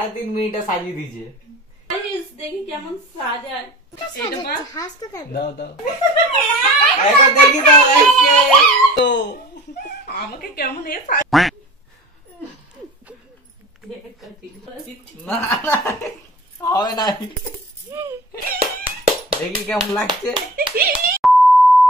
3.5 মিনিটে সাজিয়ে দিয়েছে। দেখি কেমন সাজায়। দাও দাও একবার দেখি দাও আজকে আমাকে কেমন এ না হবে না, দেখি কেমন লাগছে।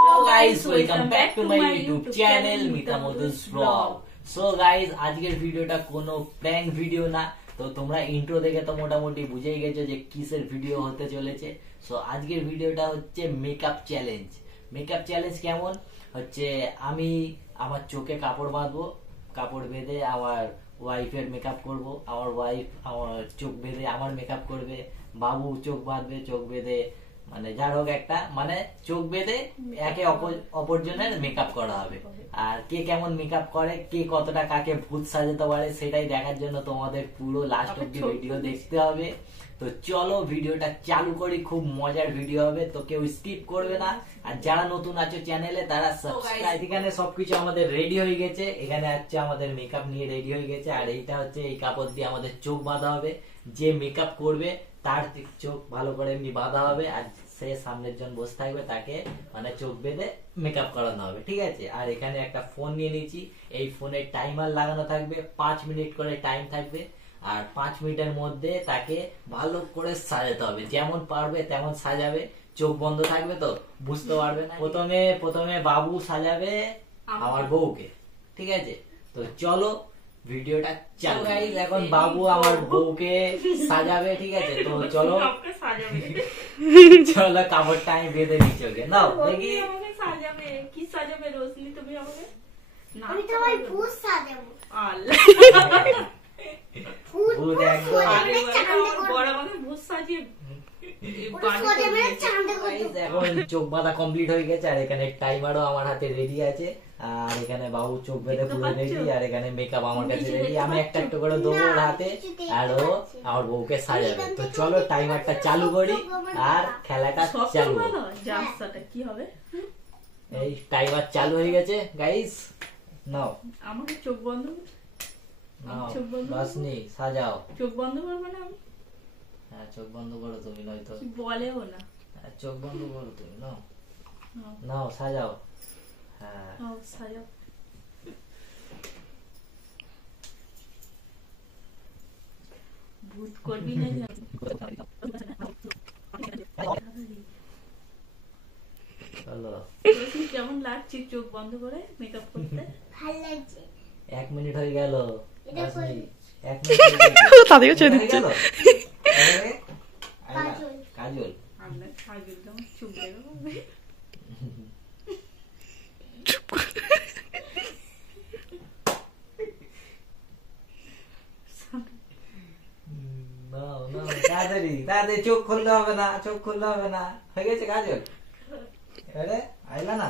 Hello guys, welcome back to my YouTube channel Mita Madhu's blog. So guys, আজকের ভিডিওটা কোনো প্র্যাঙ্ক ভিডিও না, তো তোমরা ইন্ট্রো দেখে তো মোটামুটি বুঝেই গেছো যে কিসের ভিডিও হতে চলেছে। সো আজকের ভিডিওটা হচ্ছে মেকআপ চ্যালেঞ্জ। মেকআপ চ্যালেঞ্জ কেমন হচ্ছে, আমি আমার চোখে কাপড় বাঁধবো, কাপড় বেঁধে আমার ওয়াইফের মেকআপ করব, আমার ওয়াইফ আমার চোখ বেঁধে আমার মেকআপ করবে, বাবু চোখ বাঁধবে, চোখ বেঁধে মানে যার হোক একটা মানে চোখ বেঁধে একে অপরজনের মেকআপ করা হবে। আর কে কেমন মেকআপ করে, কে কতটা কাকে ভূত সাজাতে পারে সেটাই দেখার জন্য তোমাদের পুরো লাস্ট অব্দি ভিডিও দেখতে হবে। তো চলো ভিডিওটা চালু করি, খুব মজার ভিডিও হবে, তো কেউ স্কিপ করবে না। আর যারা নতুন আছো চ্যানেলে তারা সাবস্ক্রাইব। এখানে সবকিছু আমাদের রেডি হয়ে গেছে, এখানে হচ্ছে আমাদের মেকআপ নিয়ে রেডি হয়ে গেছে। আর এইটা হচ্ছে এই কাপড় দিয়ে আমাদের চোখ বাঁধা হবে, যে মেকআপ করবে তার চোখ ভালো করে এমনি বাঁধা হবে, আর সে সামনের জন বসে থাকবে তাকে মানে চোখ বেঁধে মেকআপ করানো হবে, ঠিক আছে। আর এখানে একটা ফোন নিয়ে নিয়েছি, এই ফোনে টাইমার লাগানো থাকবে, 5 মিনিট করে টাইম থাকবে। আর 5 মিনিটের মধ্যে তাকে ভালো করে সাজাতে হবে, যেমন পারবে তেমন সাজাবে, চোখ বন্ধ থাকবে তো বুঝতে পারবে না। প্রথমে বাবু সাজাবে আমার বউকে, ঠিক আছে। তো চলো ভিডিওটা চালু। গাইস, এখন বাবু আমার বউকে সাজাবে, ঠিক আছে। তো চলো চলো কাপড়টা আমি বেঁধে দিচ্ছি, ওকে নাও দেখি। সাজাবে কি সাজাবে রোশনি, তুমি আমাকে? আমি তোমার ভূত সাজাবো। আল্লাহ, ভূত একদম বড় আমাকে ভূত সাজিয়ে এখন চোখ বাঁধা কমপ্লিট হয়ে গেছে। আর এখানে টাইমারও আমার হাতে রেডি আছে, আর এখানে বাবু চোখ বেঁধে পুরো রেডি, আর এখানে মেকআপ আমার কাছে রেডি। আমি একটা একটা করে দেবো ওর হাতে, আর ও আমার বউকে সাজাবে। তো চলো টাইমারটা চালু করি আর খেলাটা চালু করি। কি হবে? এই টাইমার চালু হয়ে গেছে গাইস, নাও আমাকে চোখ বন্ধ, নাও বাসনি সাজাও। চোখ বন্ধ করবে না? হ্যাঁ চোখ বন্ধ করো তুমি, নয়তো বলেও না। চোখ বন্ধ করো তুমি, নাও নাও সাজাও। হ্যাঁ সাজাও। ভূত করবি না কেমন লাগছে চোখ বন্ধ করে মেকআপ করতে? ভালো লাগছে। 1 মিনিট হয়ে গেল, 1 মিনিট তাদেরকে ছেড়ে দিচ্ছে। কাজল আমরা কাজল কেমন চুপ দেবে? তাড়াতাড়ি চোখ খুলতে হবে না, চোখ খুলতে হবে না, হয়ে গেছে কাজল। আরে আইলা না,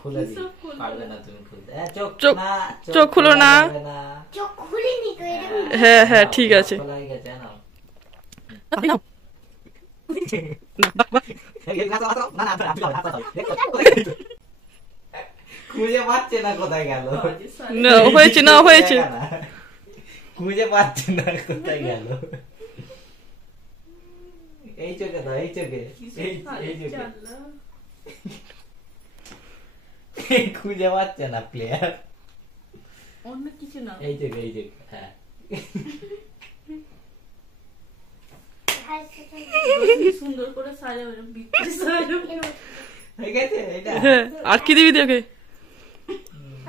খুলে দি, পারবে না তুমি খুলতে। চোখ খুলো না। চোখ খুলিনি তো, হ্যাঁ হ্যাঁ ঠিক আছে। খুঁজে পাচ্ছে না কোথায় গেল, না হয়েছে না হয়েছে, খুঁজে পাচ্ছে না কোথায় গেল। এই চোখে তো, এই চোখে, এই চোখে খুঁজে পাচ্ছে না প্লেয়ার, অন্য কিছু না। এই চোখে, এই চোখে। হ্যাঁ সুন্দর করে সাজাবে, বিক্রি সাজাবে। হয়ে গেছে এটা। হ্যাঁ আর কি দিবি তোকে?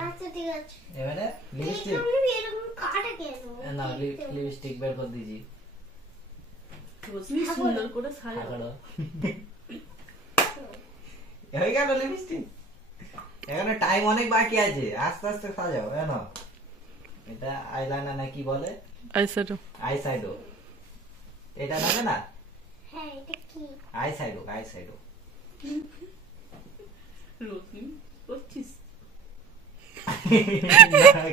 আচ্ছা ঠিক আছে। এবারে লিপস্টিক, এরকম কাটা কেন? না লিপস্টিক বের করে দিয়েছি। সুন্দর করে সাজাবে। হয়ে গেল লিপস্টিক, এখানে টাইম অনেক বাকি আছে, আস্তে আস্তে সাজাও। কেন এটা আইলাইনার না কি বলে, আইশ্যাডো, আইশ্যাডো এটা নেবে না? হ্যাঁ এটা কি? Eyeshadow, eyeshadow. রোশনি করছিস?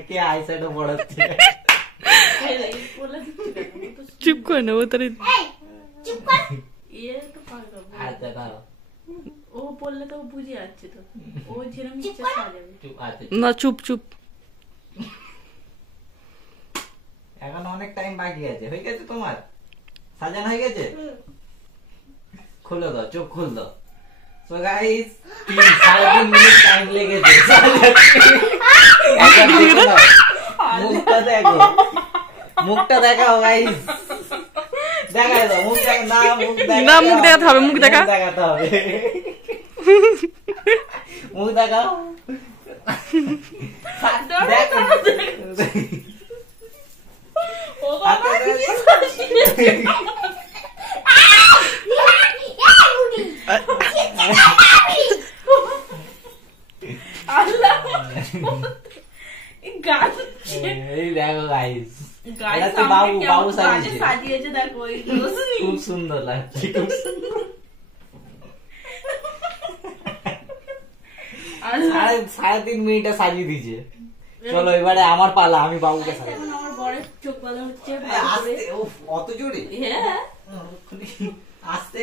কে আইশ্যাডো পড়াচ্ছে? চুপ করে নেবো তাহলে। চুপ কর। তো পারবে। আচ্ছা দাও, ও বললে তো বুঝে যাচ্ছে, তো ও যেরকম ইচ্ছা সাজাবে। চুপ। আচ্ছা না চুপ চুপ। এখন অনেক টাইম বাকি আছে। হয়ে গেছে তোমার সাজানো হয়ে গেছে? খুলে দাও, চোখ খুল দাও। সো গাইস 3.5 মিনিট টাইম লেগেছে। মুখটা দেখো, মুখটা দেখাও গাইস, দেখাই দাও মুখ। না মুখ না, মুখ দেখাতে হবে, মুখ দেখা। দেখাতে হবে, মুখ দেখাও। এই দেখো গাইস, এটা তো বাবু সাজিয়েছে দেখো, খুব সুন্দর লাগছে, খুব সুন্দর। 3.5 মিনিটে সাজিয়ে দিয়েছে। চলো এবারে আমার পালা, আমি বাবুকে সাজাবো। আমার বড় চোখ বাঁধা হচ্ছে। অত জোরে? হ্যাঁ, আস্তে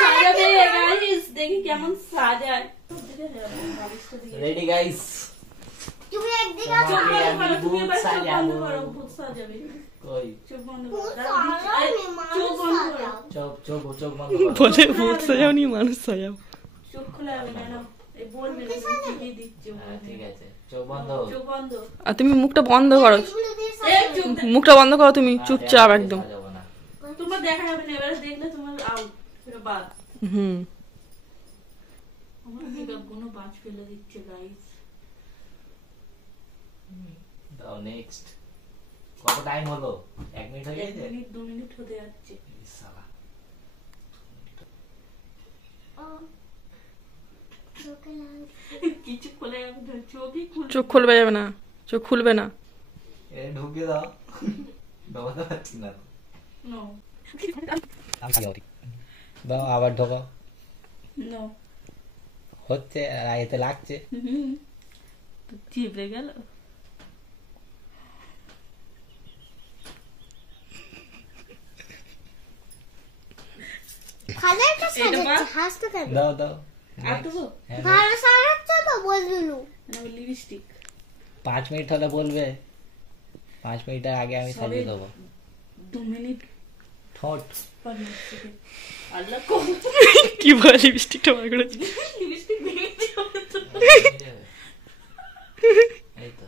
সাজাবে গাইস, দেখি কেমন সাজায়। রেডি গাইস, তুমি একদিকে চোখ তোমাকে আমি বন্ধ করো, তুমি ভূত এবার চোখ সাজাবো। বন্ধ করো, ভূত সাজাবে। কই চোখ বন্ধ ভূত করো, সাজাও, চোখ বন্ধ করো। চোখ বন্ধ করো। বলে ভূত সাজাও নি মানুষ সাজাও। চোখ খোলা হবে না, নাও। এই বলবে না, কি দিচ্ছ? হ্যাঁ, ঠিক আছে, চোখ বন্ধ। চোখ বন্ধ। আর তুমি মুখটা বন্ধ করো, এগুলো দিয়ে এই চোখ মুখটা বন্ধ করো তুমি, চুপচাপ একদম। সাজাবো না। তোমার দেখা যাবে না, এবারে দেখলে তোমার আউট, এটা বাদ। হুম, আমার মেকআপ গুলো বাজ ফেলে দিচ্ছে গাইস। দাও নেক্সট। কত টাইম হলো? 1 মিনিট হয়ে 1 গেছে? মিনিট 2 মিনিট হতে যাচ্ছে। এই শালা। চোখে লাগছে। কিছু খোলা যাবে না, চোখই খুলবে। চোখ খুলবে যাবে না, চোখ খুলবে না। এ ঢুকে দাও। ঢোকাতে পারছি না। নো দাও আবার ঢোকাও। নো হচ্ছে আর এতে লাগছে। তো চিপে গেল। ভালো একটা এটা মা? সাজাচ্ছে, হাসতে কেন? দাও দাও। আর দেবো? হ্যাঁ, ভালো সাজাচ্ছে তো বললু। লিপস্টিক 5 মিনিট হলে বলবে। 5 মিনিটের আগে আমি সাজিয়ে দেবো। 2 মিনিট ঠোঁট। পর লিপস্টিক। আল্লাহ কো কি বলে লিপস্টিকটা বার করেছি। লিপস্টিক ভেঙে এই তো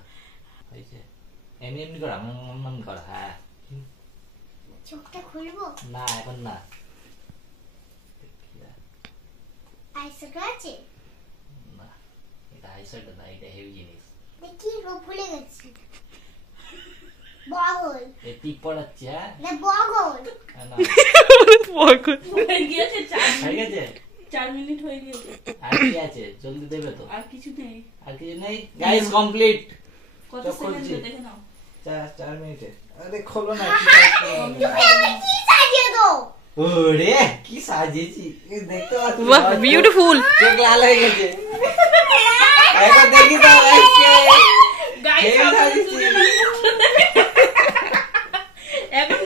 হয়েছে। এমনি এমনি করা, মন করা। হ্যাঁ, চোখটা খুলবো? না এখন না। আইসাটা আছে? না, এটা হাইসাইড না, এটা হেভি জিনিস। দেখি গো, ভুলে গেছি। বগল এই টিপ পড়াচ্ছে। হ্যাঁ না, বগল। না, হয়ে গিয়েছে 4 হয়ে মিনিট। গেছে। 4 মিনিট হয়ে গিয়েছে। আর কি আছে? জলদি দেবে তো। আর কিছু নেই। আর কিছু নেই গাইস, কমপ্লিট। কত চোখ সেকেন্ড খুলছি। দেখে নাও। 4 মিনিটে। আরে খোলো না। কি সাজিয়ে দাও? ওরে কি সাজিয়েছি দেখতে পাচ্ছ? বাহ, বিউটিফুল। চোখ লাল হয়ে গেছে। একবার দেখি তো আজকে। গাইস হেভি আপনারা সাজিয়েছি। এখন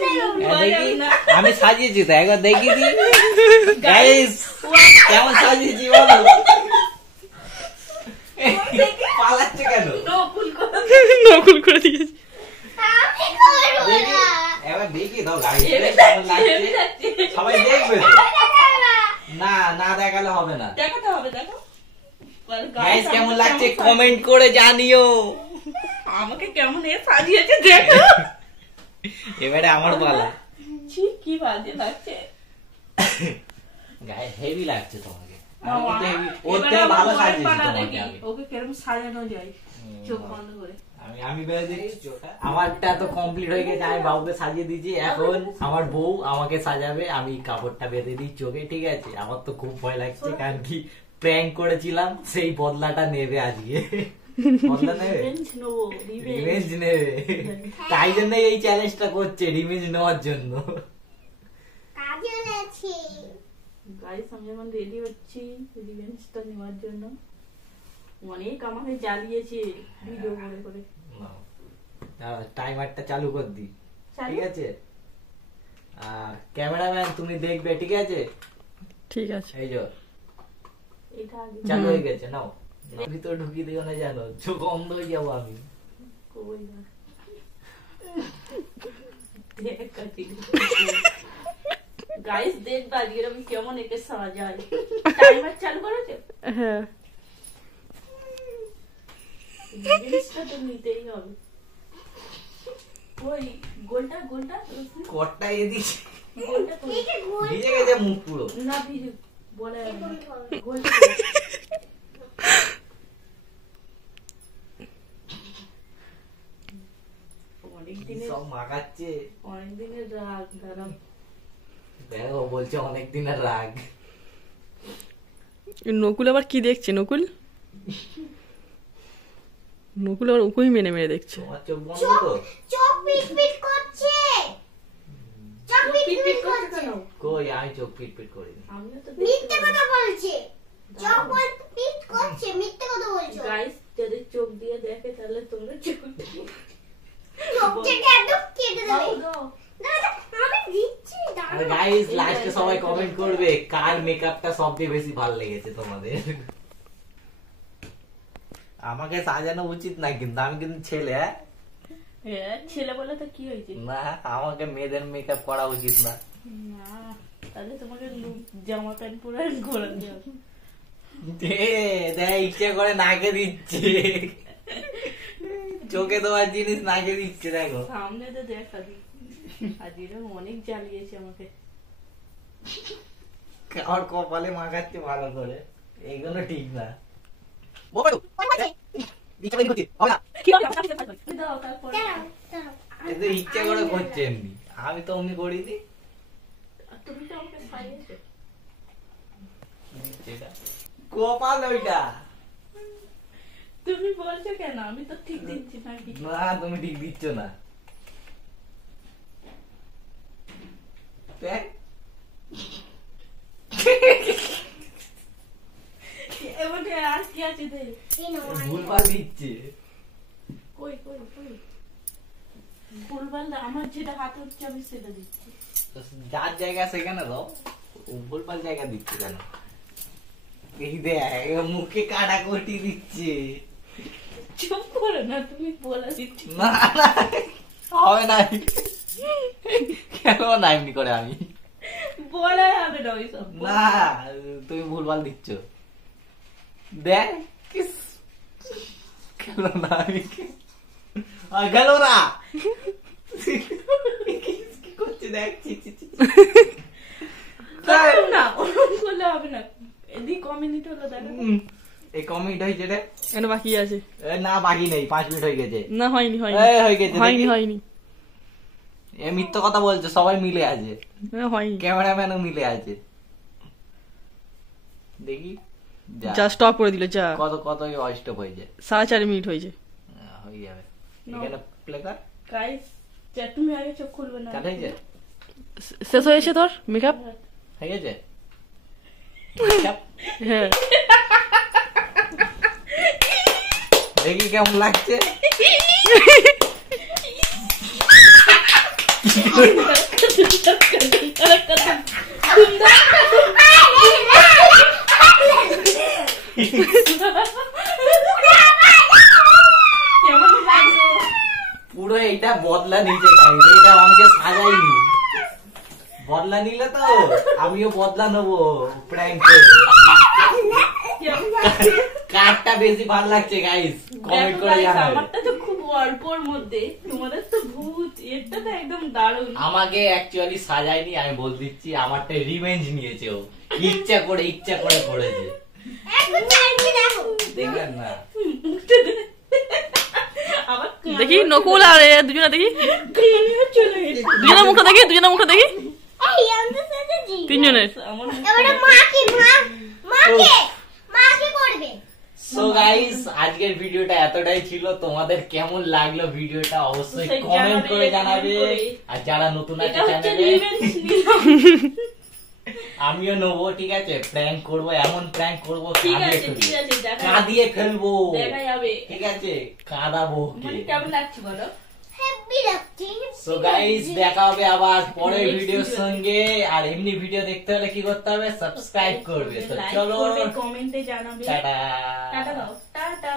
দেখি, আমি সাজিয়েছি তো, একবার দেখি দি গাইস কেমন সাজিয়েছি বলো। পালাচ্ছে কেন? নকল করে দিয়েছি। আমি করবো দেখি, না। একবার দেখি দাও গাইস কেমন লাগছে। সবাই দেখবে তো। না না দেখালে হবে না। দেখাতে হবে, দেখো গাইস কেমন লাগছে কমেন্ট করে জানিও। আমাকে কেমন এ সাজিয়েছে দেখো। এবারে আমার পালা। ছি, কি বাজে লাগছে। গায়ে হেভি লাগছে তোমাকে। বাবা, আমি কিন্তু heavy- ওর এবার থেকে আমার ভালো বরের সাজিয়েছি পালা তোমাকে দেখি, আমি। ওকে কেরম সাজানো যায় চোখ বন্ধ করে। আমি বেড়ে দিচ্ছি চোখটা। আমারটা তো কমপ্লিট হয়ে গেছে, আমি বাবুকে সাজিয়ে দিয়েছি। এখন আমার বউ আমাকে সাজাবে, আমি কাপড়টা বেঁধে দিই চোখে, ঠিক আছে? আমার তো খুব ভয় লাগছে, কারণ কি প্র্যাঙ্ক করেছিলাম, সেই বদলাটা নেবে আজকে। বদলা নেবে, রিভেঞ্জ নেবো, রিভেঞ্জ। রিভেঞ্জ নেবে। তাই জন্য এই চ্যালেঞ্জটা করছে, রিভেঞ্জ নেওয়ার জন্য। কাজল আছে। গাইস আমি এখন রেডি হচ্ছি রিভেঞ্জটা নেওয়ার জন্য। অনেক আমাকে জ্বালিয়েছে ভিডিও করে করে। টাইমারটা চালু কর দি, চালু? ঠিক আছে? আর ক্যামেরাম্যান তুমি দেখবে, ঠিক আছে? ঠিক আছে। এই যে এটা আগে চালু হয়ে গেছে, নাও। ভিতরে ঢুকিয়ে দিও না, জানো চোখ অন্ধ হয়ে যাবো আমি। কই না। গাইস দেখবা আজকে আমি কেমন একে সাজাই। টাইমার চালু করেছো? হ্যাঁ জিনিসটা তো নিতেই হবে। ওই গোলটা গোলটা কটটা এদিকে গোলটা তো এই যে গোল ভিজে গেছে মুখ পুরো। না ভিজু বলে গোলটা অনেক দিনের সব মাখাচ্ছে। অনেক দিনের রাগ দাঁড়াও। দেখো বলছে অনেক দিনের রাগ। নকুল আবার কি দেখছে? নকুল নকুল আবার ওকেই মেনে মেনে দেখছে। তোমার চোখ বন্ধ তো? চোখ পিট পিট করছে। চোখ পিট পিট পিট পিট করছে করছে। কেন? কই আমি চোখ পিট পিট করিনি। আমিও তো মিথ্যে কথা বলছে। চোখ পিট করছে, মিথ্যে কথা বলছো। গাইস যদি চোখ দিয়ে দেখে তাহলে তোমরা চোখটা চোখটাকে একদম কেটে দেবে। দাও দাদা আমি দিচ্ছি আর দাদা। গাইস লাস্টে সবাই কমেন্ট করবে কার মেকআপটা সবচেয়ে বেশি ভালো লেগেছে তোমাদের। আমাকে সাজানো উচিত না কিন্তু আমি কিন্তু ছেলে। হ্যাঁ হ্যাঁ ছেলে বলে তো কি হয়েছে? না আমাকে মেয়েদের মেকআপ করা উচিত না। না তাহলে তোমাকে জামা প্যান্ট পরে ঘোরাতে হবে। দেখ ইচ্ছে করে নাকে দিচ্ছে, চোখে তোমার জিনিস নাকে দিচ্ছে। দেখো সামনে তো দেখা দি আজ এরকম অনেক জ্বালিয়েছে আমাকে। আমার কপালে মাখাচ্ছে ভালো করে, এইগুলো ঠিক না। কি হবে? দাও তারপর দাঁড়াও দাঁড়াও। এতে ইচ্ছে করে করছে এমনি, আমি তো অমনি করিনি। তুমি তো আমাকে সাজিয়েছো। কপাল ওইটা তুমি বলছো কেন? আমি তো ঠিক দিচ্ছি নাকি? না, তুমি ঠিক দিচ্ছ না। দেখ। এবারে আর কি আছে দেখ। এই নাও। ভুলভাল দিচ্ছে। কই কই কই ভুলভাল আমার যেটা হাত হচ্ছে আমি সেটা দিচ্ছি। যার জায়গা সেখানে দাও, ভুলভাল জায়গা দিচ্ছে কেন? এই দেখ মুখে কাটা কটি দিচ্ছে। চুপ করো না, তুমি বলে দিচ্ছি। না না হবে না, কেন না এমনি করে আমি বলা হবে না ওইসব। না, তুমি ভুলভাল দিচ্ছ। দেখ গেল না, আমি গেল না। কি করছে দেখ, ছি, ছি, ছি। দাঁড়াও না, ওরকম করলে হবে না। এদিক কমিউনিট হলো দেখো। এই কমিট হয়েছে রে? কেন বাকি আছে? এ, না বাকি নেই, 5 মিনিট হয়ে গেছে। না হয়নি হয়নি এই, হয়ে গেছে হয়নি দেখি। হয়নি এ মিথ্যা কথা বলছে, সবাই মিলে আছে, হ্যাঁ, হয়নি। ক্যামেরাম্যানও মিলে আছে। দেখি যা। যা স্টপ করে দিল যা। কত কত স্টপ হয়ে যায়? 4.5 মিনিট হয়েছে। হয়ে যাবে। No. এখানে প্লে কর। গাইস তুমি আগে চোখ খুলবে না। কাট হয়েছে? শেষ হয়েছে তোর মেকআপ? হয়ে গেছে? চাপ। হ্যাঁ দেখি কেমন লাগছে। কেমন লাগছে? পুরো এটা বদলা নিচে খাই, এটা আমাকে সাজাইনি। বদলা নিলে তো আমিও বদলা নেবো প্র্যাঙ্ক করে। কেমন লাগছে? কারটা বেশি ভালো লাগছে গাইস, কমেন্ট দেখো করে guys, জানাবে। আমারটা তো খুব অল্পর মধ্যে, তোমাদের তো ভূত, এটা তো একদম দারুণ। আমাকে অ্যাকচুয়ালি সাজায়নি, আমি বল দিচ্ছি, আমারটা রিভেঞ্জ নিয়েছে ও, ইচ্ছা করে করেছে। একটু চাইছি দেখো। দেখলেন না? আবার দেখি নকুল আর এ দুজনে দেখি, কানেও চলে গেছে। দুজনের মুখটা দেখি, দুজনের মুখটা দেখি, এই আমি তো সেজেছি। তিনজনের। আমার এবারে মাকে করবে। সো গাইস আজকের ভিডিওটা এতটাই ছিল। তোমাদের কেমন লাগলো ভিডিওটা অবশ্যই অবশ্যই কমেন্ট করে জানাবে, জানাবে। comment করে। আর যারা নতুন আছে এটা হচ্ছে চ্যানেলে, revenge নিলাম। আমিও নেবো, ঠিক আছে? প্র্যাঙ্ক করবো, এমন প্র্যাঙ্ক করবো ঠিক কাঁদিয়ে আছে, ঠিক ফেলবো, আছে, দেখা কাঁদিয়ে ফেলবো, দেখা যাবে। ঠিক আছে? কাঁদাবো ওকে। মানে কেমন লাগছে বলো? হ্যাপি লাগছে। সো গাইস দেখা হবে আবার পরের ভিডিওর সঙ্গে। আর এমনি ভিডিও দেখতে হলে কি করতে হবে? সাবস্ক্রাইব করবে। তো লাইক চলো, করবে, কমেন্টে জানাবে। টাটা। টাটা দাও, টাটা।